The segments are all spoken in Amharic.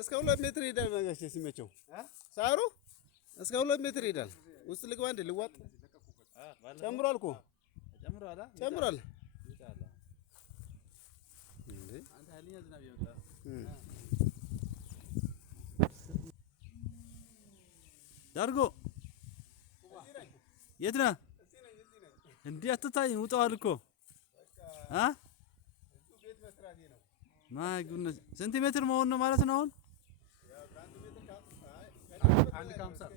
እስከ 2 ሜትር ይሄዳል ማለት ሲመቸው ሳሩ እስከ 2 ሜትር ይሄዳል። ውስጥ ልግባ እንደ ልዋጥ ጨምሯል እኮ ጨምሯል። እንዴ አንተ ኃይለኛ ዝናብ ይወጣ ዳርጎ የት ነህ? እንዴ አትታይም? ውጣዋል እኮ ማይ ጉድነስ ሴንቲሜትር መሆን ነው ማለት ነው። አሁን 1.50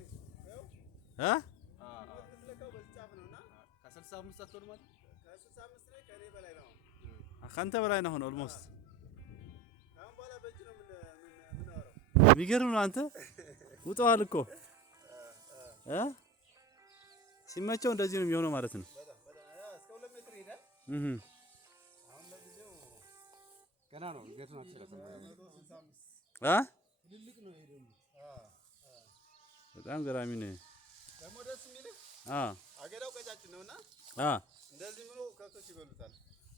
ከ65 አትወር ማለት ከ65 ላይ ከኔ በላይ ነው። ካንተ በላይ ነው ኦልሞስት። አሁን በኋላ በእጅ ነው ምን አወራው። የሚገርም ነው። አንተ ውጣዋል እኮ ሲመቸው እንደዚህ ነው የሚሆነው ማለት ነው። እስከ 2 ሜትር ይሄዳል። አሁን ለጊዜው ገና ነው። እንዴት ነው ትልቅ ነው ይሄዳል። በጣም ገራሚ ነው። ደግሞ ደስ የሚልህ አገዳው ቀጫጭን ነውና እንደዚህ ምኑ ከብቶች ይበሉታል።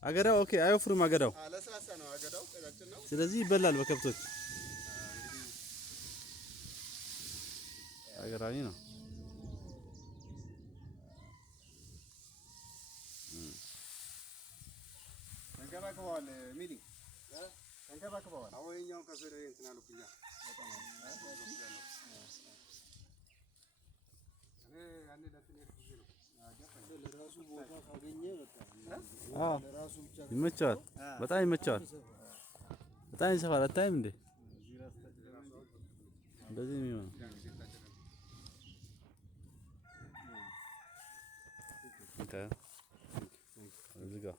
አገዳው ኦኬ አይወፍርም። አገዳው ለስላሳ ነው። አገዳው ቀጫጭን ነው። ስለዚህ ይበላል በከብቶች። ገራሚ ነው። ተንከባክበዋል ሚሊ ተንከባክበዋል። አሁን የኛውን ከሰደ እንትን አሉብኛ በጣም ያኔ ለትኔር ጊዜ ነው ለራሱ ቦታ ካገኘ በቃ ለራሱ ብቻ ይመቻል። በጣም ይመቻል። በጣም ይሰፋል። አታይም እንዴ እንደዚህ ነው። Okay. እዚህ ጋር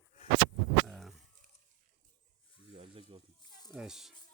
እዚህ ጋር